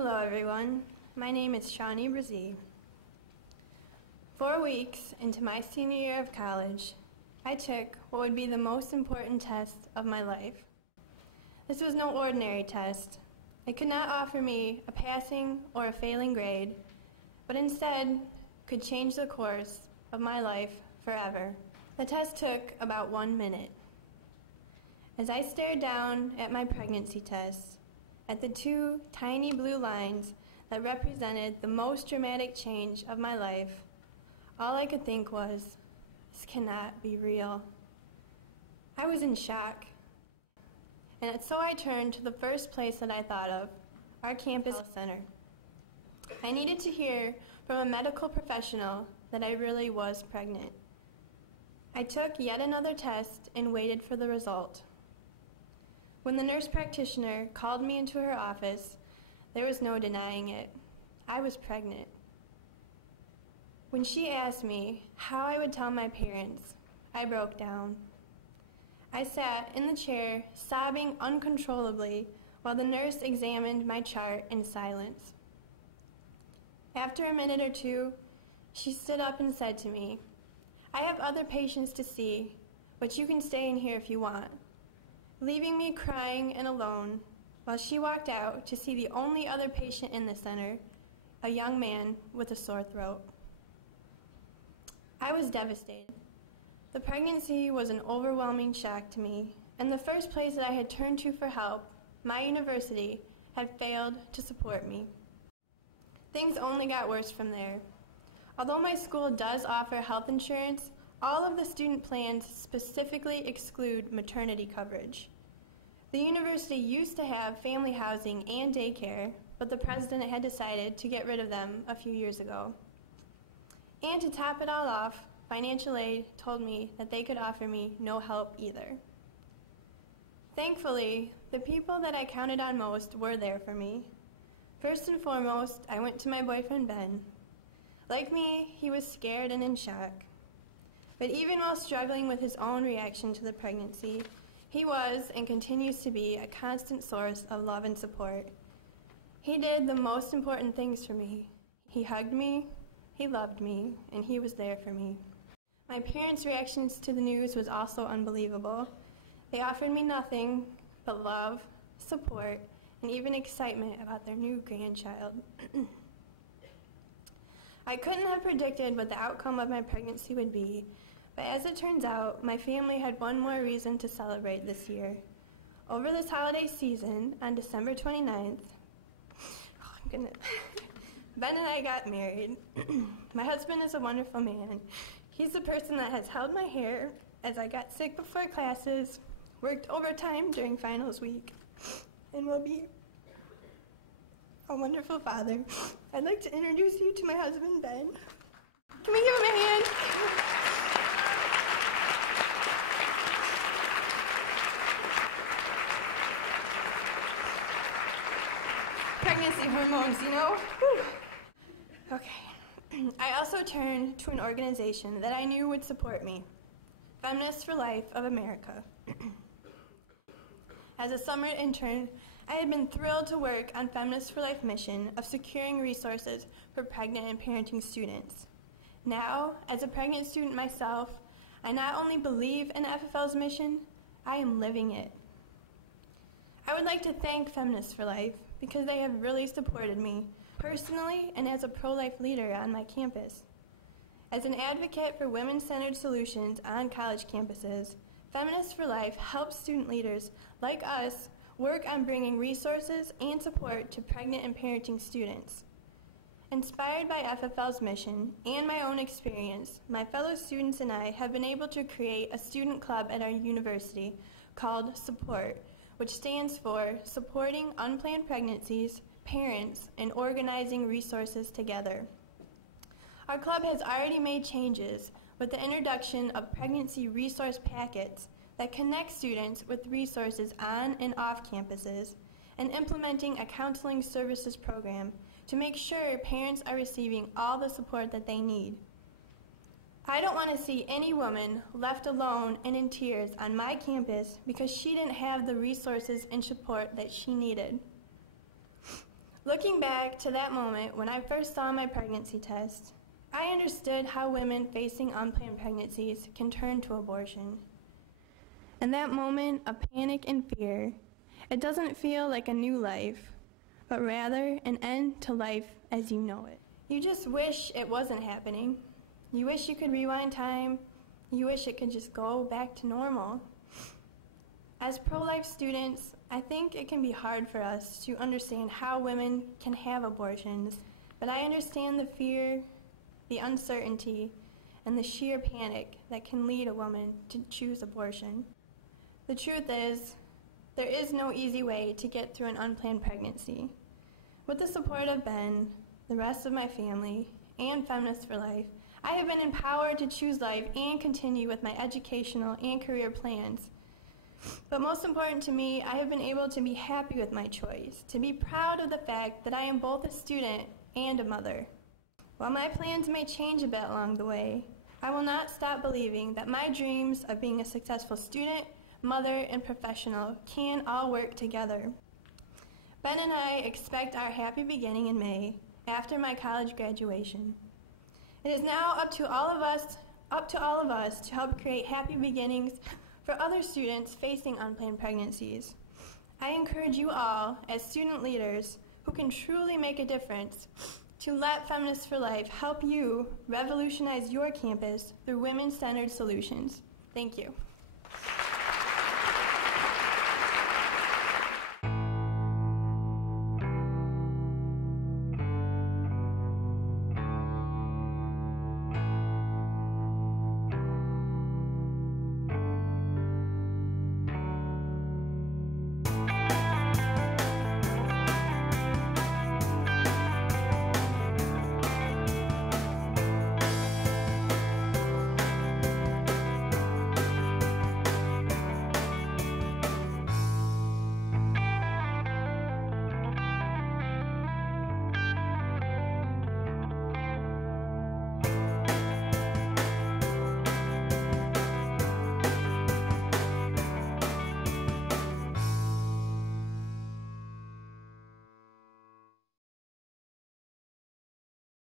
Hello everyone, my name is Chaunie Brusie. 4 weeks into my senior year of college, I took what would be the most important test of my life. This was no ordinary test. It could not offer me a passing or a failing grade, but instead could change the course of my life forever. The test took about 1 minute. As I stared down at my pregnancy test, at the 2 tiny blue lines that represented the most dramatic change of my life, all I could think was, this cannot be real. I was in shock. And so I turned to the first place that I thought of, our campus center. I needed to hear from a medical professional that I really was pregnant. I took yet another test and waited for the result. When the nurse practitioner called me into her office, there was no denying it. I was pregnant. When she asked me how I would tell my parents, I broke down. I sat in the chair, sobbing uncontrollably, while the nurse examined my chart in silence. After a minute or two, she stood up and said to me, "I have other patients to see, but you can stay in here if you want," leaving me crying and alone while she walked out to see the only other patient in the center, a young man with a sore throat. I was devastated. The pregnancy was an overwhelming shock to me, and the first place that I had turned to for help, my university, had failed to support me. Things only got worse from there. Although my school does offer health insurance, all of the student plans specifically exclude maternity coverage. The university used to have family housing and daycare, but the president had decided to get rid of them a few years ago. And to top it all off, financial aid told me that they could offer me no help either. Thankfully, the people that I counted on most were there for me. First and foremost, I went to my boyfriend, Ben. Like me, he was scared and in shock. But even while struggling with his own reaction to the pregnancy, he was and continues to be a constant source of love and support. He did the most important things for me. He hugged me, he loved me, and he was there for me. My parents' reactions to the news was also unbelievable. They offered me nothing but love, support, and even excitement about their new grandchild. I couldn't have predicted what the outcome of my pregnancy would be, but as it turns out, my family had one more reason to celebrate this year. Over this holiday season, on December 29th, Ben and I got married. My husband is a wonderful man. He's the person that has held my hair as I got sick before classes, worked overtime during finals week, and will be a wonderful father. I'd like to introduce you to my husband, Ben. Can we give him a hand? Pregnancy hormones, you know? Whew. Okay. I also turned to an organization that I knew would support me, Feminists for Life of America. As a summer intern, I had been thrilled to work on Feminists for Life mission of securing resources for pregnant and parenting students. Now, as a pregnant student myself, I not only believe in FFL's mission, I am living it. I would like to thank Feminists for Life because they have really supported me personally and as a pro-life leader on my campus. As an advocate for women-centered solutions on college campuses, Feminists for Life helps student leaders like us work on bringing resources and support to pregnant and parenting students. Inspired by FFL's mission and my own experience, my fellow students and I have been able to create a student club at our university called SUPPORT, which stands for Supporting Unplanned Pregnancies, Parents, and Organizing Resources Together. Our club has already made changes with the introduction of pregnancy resource packets that connect students with resources on and off campuses, and implementing a counseling services program to make sure parents are receiving all the support that they need. I don't want to see any woman left alone and in tears on my campus because she didn't have the resources and support that she needed. Looking back to that moment when I first saw my pregnancy test, I understood how women facing unplanned pregnancies can turn to abortion. In that moment of panic and fear, it doesn't feel like a new life, but rather an end to life as you know it. You just wish it wasn't happening. You wish you could rewind time. You wish it could just go back to normal. As pro-life students, I think it can be hard for us to understand how women can have abortions, but I understand the fear, the uncertainty, and the sheer panic that can lead a woman to choose abortion. The truth is, there is no easy way to get through an unplanned pregnancy. With the support of Ben, the rest of my family, and Feminists for Life, I have been empowered to choose life and continue with my educational and career plans. But most important to me, I have been able to be happy with my choice, to be proud of the fact that I am both a student and a mother. While my plans may change a bit along the way, I will not stop believing that my dreams of being a successful student, mother, and professional can all work together. Ben and I expect our happy beginning in May, after my college graduation. It is now up to all of us to help create happy beginnings for other students facing unplanned pregnancies. I encourage you all, as student leaders who can truly make a difference, to let Feminists for Life help you revolutionize your campus through women-centered solutions. Thank you.